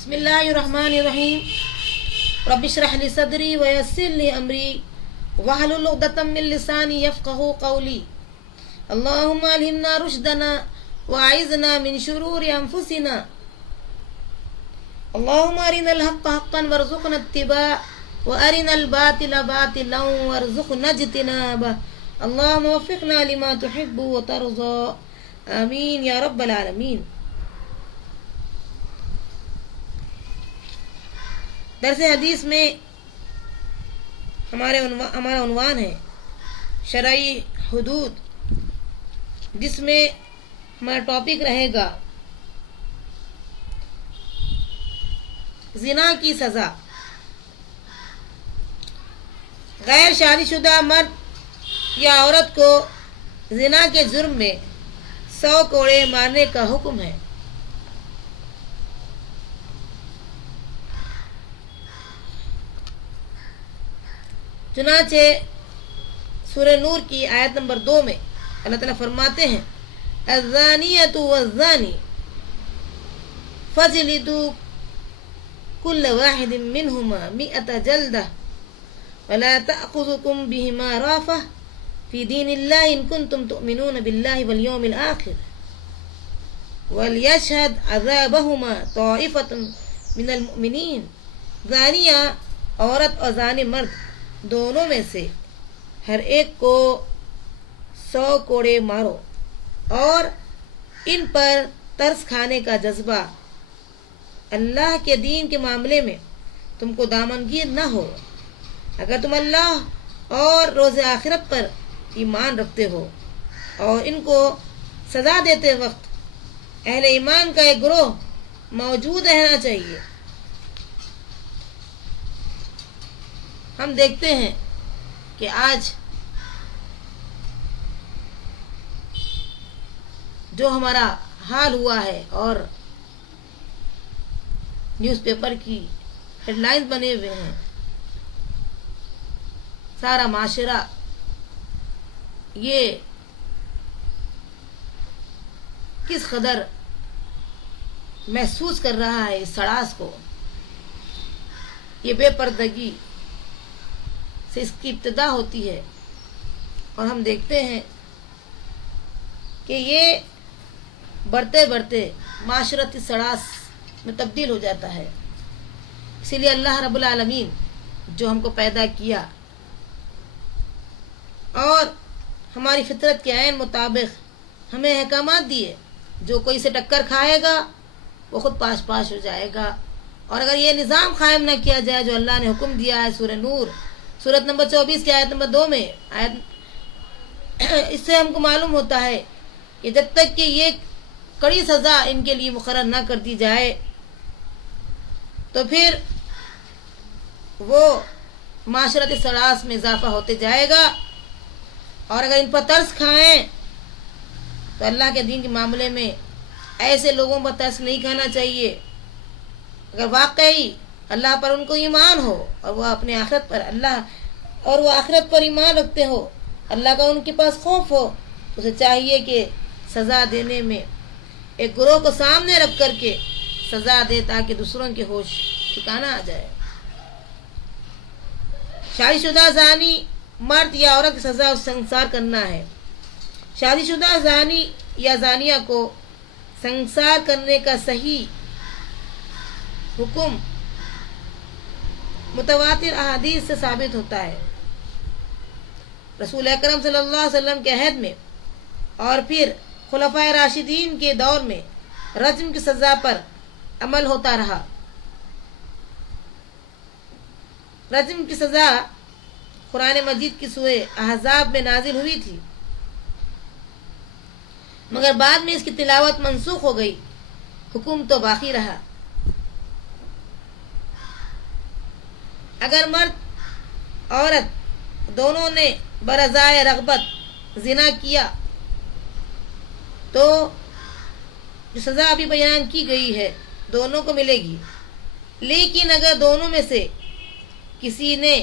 بسم اللہ الرحمن الرحیم رب اشرح لی صدری ویسر لی امری واحلل عقدۃ من لسانی یفقهوا قولی اللهم الہمنا رشدنا واعذنا من شرور انفسنا اللهم ارنا الحق حقا وارزقنا اتباعه وارنا الباطل باطلا وارزقنا اجتنابه اللهم وفقنا لما تحب وترضى آمین یا رب العالمین۔ درس حدیث میں ہمارا عنوان ہے شرعی حدود، جس میں ہمارا ٹاپک رہے گا زنا کی سزا۔ غیر شادی شدہ مرد یا عورت کو زنا کے جرم میں 100 کوڑے مارنے کا حکم ہے۔ چنانچہ سورہ نور کی آیت نمبر 2 میں اللہ تعالیٰ فرماتے ہیں الزانیۃ والزانی فاجلدوا کل واحد منہما 100 جلدہ ولا تأخذکم بہما رأفۃ فی دین اللہ ان کنتم تؤمنون باللہ والیوم الآخر ولیشہد عذابہما طائفۃ من المؤمنین۔ زانیہ عورت اور زانی مرد دونوں میں سے ہر ایک کو 100 کوڑے مارو، اور ان پر ترس کھانے کا جذبہ اللہ کے دین کے معاملے میں تم کو دامنگیر نہ ہو، اگر تم اللہ اور روز آخرت پر ایمان رکھتے ہو۔ اور ان کو سزا دیتے وقت اہل ایمان کا ایک گروہ موجود رہنا چاہیے۔ ہم دیکھتے ہیں کہ آج جو ہمارا حال ہوا ہے اور نیوز پیپر کی ہیڈ لائنز بنے ہوئے ہیں، سارا معاشرہ یہ کس قدر محسوس کر رہا ہے اس سڑاس کو، یہ بے پردگی سے اس کی ابتدا ہوتی ہے، اور ہم دیکھتے ہیں کہ یہ بڑھتے بڑھتے معاشرتی سڑاس میں تبدیل ہو جاتا ہے۔ اسی لیے اللہ رب العالمین جو ہم کو پیدا کیا اور ہماری فطرت کے عین مطابق ہمیں احکامات دیے، جو کوئی سے ٹکر کھائے گا وہ خود پاش پاش ہو جائے گا، اور اگر یہ نظام قائم نہ کیا جائے جو اللہ نے حکم دیا ہے سورہ نور سورت نمبر 24 کی آیت نمبر 2 میں اس سے ہم کو معلوم ہوتا ہے کہ جب تک کہ یہ کڑی سزا ان کے لیے مقرر نہ کر دی جائے تو پھر وہ معاشرتی سڑاس میں اضافہ ہوتے جائے گا، اور اگر ان پر ترس کھائیں تو اللہ کے دین کے معاملے میں ایسے لوگوں پر ترس نہیں کھانا چاہیے۔ اگر واقعی اللہ پر ان کو ایمان ہو اور وہ اپنے آخرت پر آخرت پر ایمان رکھتے ہو، اللہ کا ان کے پاس خوف ہو، تو اسے چاہیے کہ سزا دینے میں ایک گروہ کو سامنے رکھ کر کے سزا دے، تاکہ دوسروں کے ہوش ٹھکانہ آ جائے۔ شادی شدہ زانی مرد یا عورت کی سزا سنسار کرنا ہے۔ شادی شدہ زانی یا زانیہ کو سنسار کرنے کا صحیح حکم متواتر احادیث سے ثابت ہوتا ہے۔ رسول اکرم صلی اللہ علیہ وسلم کے عہد میں اور پھر خلفائے راشدین کے دور میں رجم کی سزا پر عمل ہوتا رہا۔ رجم کی سزا قرآن مجید کی سورہ احزاب میں نازل ہوئی تھی، مگر بعد میں اس کی تلاوت منسوخ ہو گئی، حکم تو باقی رہا۔ اگر مرد عورت دونوں نے برضائے رغبت زنا کیا تو جو سزا ابھی بیان کی گئی ہے دونوں کو ملے گی، لیکن اگر دونوں میں سے کسی نے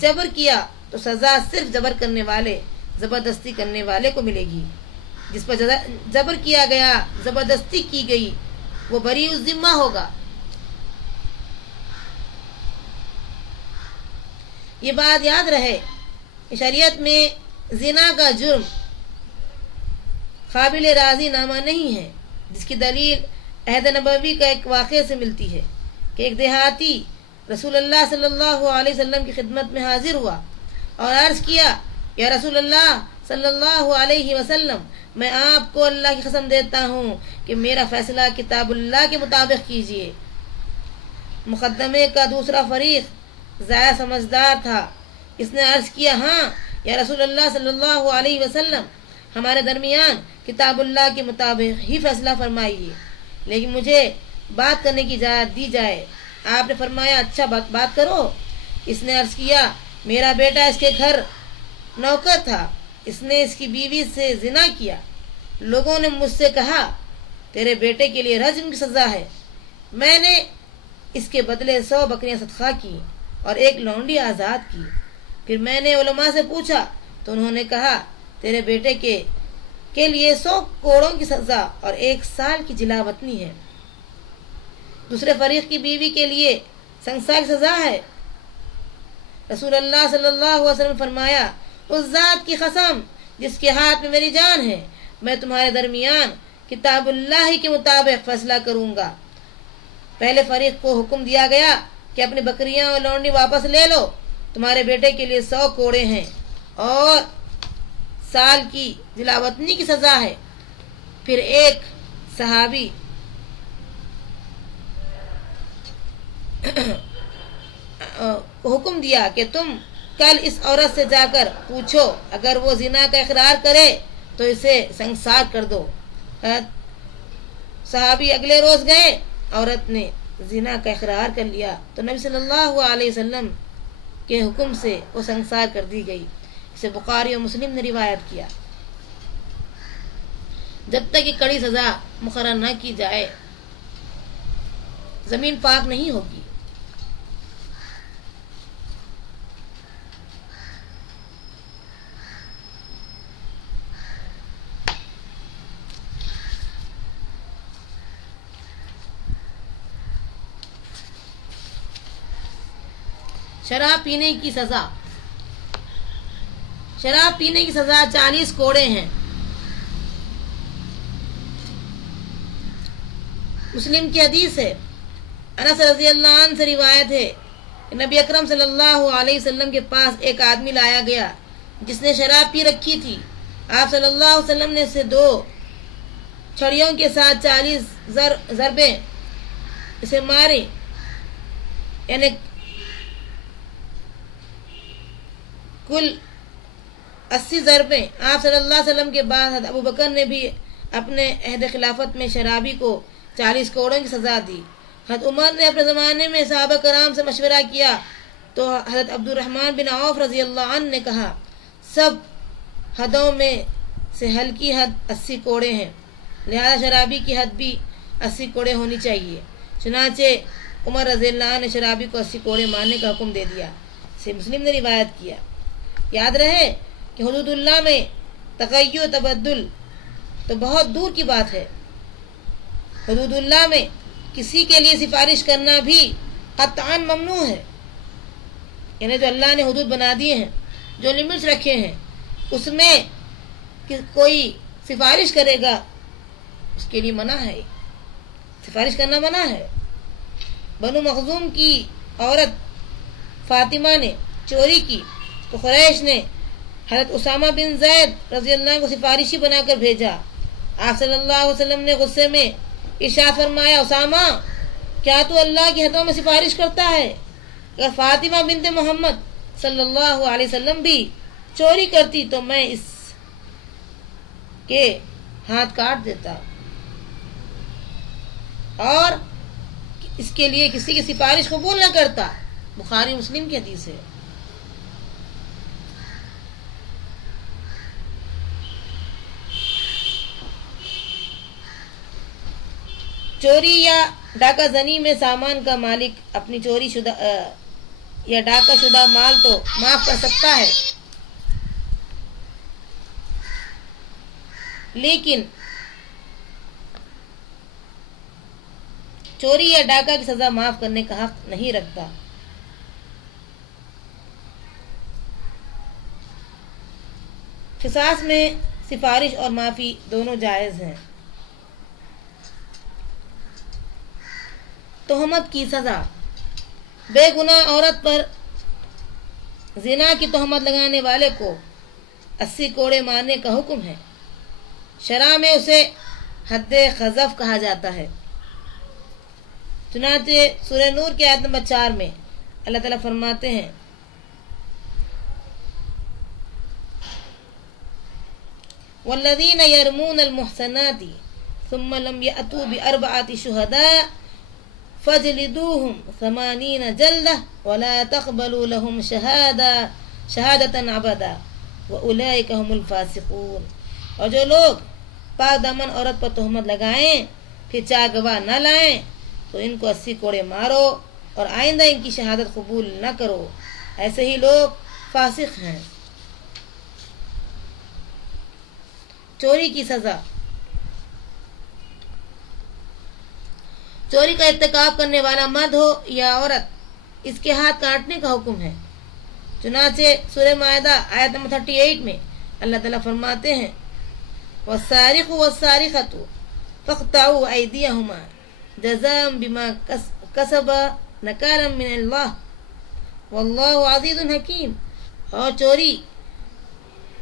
جبر کیا تو سزا صرف جبر کرنے والے، زبردستی کرنے والے کو ملے گی۔ جس پر جبر کیا گیا، زبردستی کی گئی، وہ بری الذمہ ہوگا، یہ بات یاد رہے، شریعت میں زنا کا جرم قابل راضی نامہ نہیں ہے، جس کی دلیل عہد نبوی کا ایک واقعے سے ملتی ہے کہ ایک دیہاتی رسول اللہ صلی اللہ علیہ وسلم کی خدمت میں حاضر ہوا اور عرض کیا، یا رسول اللہ صلی اللہ علیہ وسلم، میں آپ کو اللہ کی قسم دیتا ہوں کہ میرا فیصلہ کتاب اللہ کے مطابق کیجیے۔ مقدمے کا دوسرا فریق زیادہ سمجھدار تھا، اس نے عرض کیا، ہاں یا رسول اللہ صلی اللہ علیہ وسلم، ہمارے درمیان کتاب اللہ کے مطابق ہی فیصلہ فرمائیے، لیکن مجھے بات کرنے کی اجازت دی جائے۔ آپ نے فرمایا، اچھا بات کرو۔ اس نے عرض کیا، میرا بیٹا اس کے گھر نوکر تھا، اس نے اس کی بیوی سے زنا کیا۔ لوگوں نے مجھ سے کہا، تیرے بیٹے کے لیے رجم کی سزا ہے۔ میں نے اس کے بدلے 100 بکریاں صدقہ کی اور ایک لونڈی آزاد کی۔ پھر میں نے علماء سے پوچھا تو انہوں نے کہا، تیرے بیٹے کے لیے 100 کوڑوں کی سزا اور 1 سال کی جلا وطنی ہے۔ دوسرے فریق کی بیوی کے لیے سنگسار کی سزا ہے۔ رسول اللہ صلی اللہ علیہ وسلم فرمایا، اس ذات کی قسم جس کے ہاتھ میں میری جان ہے، میں تمہارے درمیان کتاب اللہ کے مطابق فیصلہ کروں گا۔ پہلے فریق کو حکم دیا گیا کہ اپنی بکریاں اور لونڈی واپس لے لو، تمہارے بیٹے کے لیے 100 کوڑے ہیں اور سال کی جلاوطنی کی سزا ہے۔ پھر ایک صحابی حکم دیا کہ تم کل اس عورت سے جا کر پوچھو، اگر وہ زنا کا اقرار کرے تو اسے سنگسار کر دو۔ صحابی اگلے روز گئے، عورت نے زنا کا اقرار کر لیا تو نبی صلی اللہ علیہ وسلم کے حکم سے وہ سنگسار کر دی گئی۔ اسے بخاری اور مسلم نے روایت کیا۔ جب تک یہ کڑی سزا مقرر نہ کی جائے، زمین پاک نہیں ہوگی۔ شراب پینے کی سزا۔ شراب پینے کی سزا 40 کوڑے ہیں۔ مسلم کی حدیث ہے، انس رضی اللہ عنہ سے روایت ہے کہ نبی اکرم صلی اللہ علیہ وسلم کے پاس ایک آدمی لایا گیا جس نے شراب پی رکھی تھی۔ آپ صلی اللہ علیہ وسلم نے اسے 2 چھڑیوں کے ساتھ 40 ضربیں اسے ماری، یعنی کل 80 ضربیں۔ آپ صلی اللہ علیہ وسلم کے بعد حضرت ابو بکر نے بھی اپنے عہد خلافت میں شرابی کو 40 کوڑوں کی سزا دی۔ حضرت عمر نے اپنے زمانے میں صحابہ کرام سے مشورہ کیا تو حضرت عبد الرحمن بن عوف رضی اللہ عنہ نے کہا، سب حدوں میں سے ہلکی حد 80 کوڑے ہیں، لہذا شرابی کی حد بھی 80 کوڑے ہونی چاہیے۔ چنانچہ عمر رضی اللہ عنہ نے شرابی کو 80 کوڑے مارنے کا حکم دے دیا۔ اسے مسلم نے روایت کیا۔ یاد رہے کہ حدود اللہ میں تغیر تبدل تو بہت دور کی بات ہے۔ حدود اللہ میں کسی کے لیے سفارش کرنا بھی قطعاً ممنوع ہے، یعنی جو اللہ نے حدود بنا دیے ہیں، جو لمٹس رکھے ہیں، اس میں کوئی سفارش کرے گا اس کے لیے منع ہے، سفارش کرنا منع ہے۔ بنو مخزوم کی عورت فاطمہ نے چوری کی تو قریش نے حضرت اسامہ بن زید رضی اللہ عنہ کو سفارشی بنا کر بھیجا۔ آپ صلی اللہ علیہ وسلم نے غصے میں ارشاد فرمایا، اسامہ کیا تو اللہ کی حدوں میں سفارش کرتا ہے؟ اگر فاطمہ بنت محمد صلی اللہ علیہ وسلم بھی چوری کرتی تو میں اس کے ہاتھ کاٹ دیتا اور اس کے لیے کسی کی سفارش قبول نہ کرتا۔ بخاری مسلم کی حدیث ہے۔ چوری یا ڈاکہ زنی میں سامان کا مالک اپنی چوری شدہ یا ڈاکہ شدہ مال تو معاف کر سکتا ہے، لیکن چوری یا ڈاکہ کی سزا معاف کرنے کا حق نہیں رکھتا۔ قصاص میں سفارش اور معافی دونوں جائز ہیں۔ تہمت کی سزا، بے گناہ عورت پر زنا کی تہمت لگانے والے کو 80 کوڑے مارنے کا حکم ہے۔ شرع میں اسے حد قذف کہا جاتا ہے۔ چنانچہ سورہ نور کی آیت نمبر 4 میں اللہ تعالیٰ فرماتے ہیں والذین یرمون المحصنات ثم لم یأتوا بأربعة شہداء فاجلدوہم 80 جلدہ ولا تقبلوا لهم شہادة ابدا وأولئک هم الفاسقون۔ اور جو لوگ پاک دامن عورت پر تہمت لگائیں پھر 4 گواہ نہ لائیں تو ان کو 80 کوڑے مارو اور آئندہ ان کی شہادت قبول نہ کرو، ایسے ہی لوگ فاسق ہیں۔ چوری کی سزا، چوری کا ارتکاب کرنے والا مرد ہو یا عورت اس کے ہاتھ کاٹنے کا حکم ہے۔ چنانچہ سورہ مائدہ آیت نمبر 38 میں اللہ تعالیٰ فرماتے ہیں والسارق والسارقۃ فاقطعوا ایدیہما جزاء بما کسبا نکالا من اللہ واللہ عزیز حکیم۔ اور چوری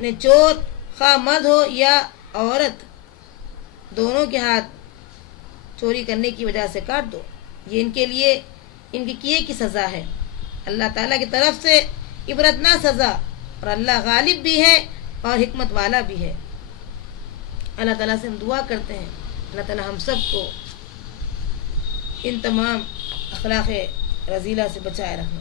نے چور خواہ مرد ہو یا عورت دونوں کے ہاتھ چوری کرنے کی وجہ سے کاٹ دو، یہ ان کے لیے ان کے کیے کی سزا ہے۔ اللہ تعالیٰ کی طرف سے عبرتناک سزا، اور اللہ غالب بھی ہے اور حکمت والا بھی ہے۔ اللہ تعالیٰ سے ہم دعا کرتے ہیں اللہ تعالیٰ ہم سب کو ان تمام اخلاق رذیلہ سے بچائے رکھنا۔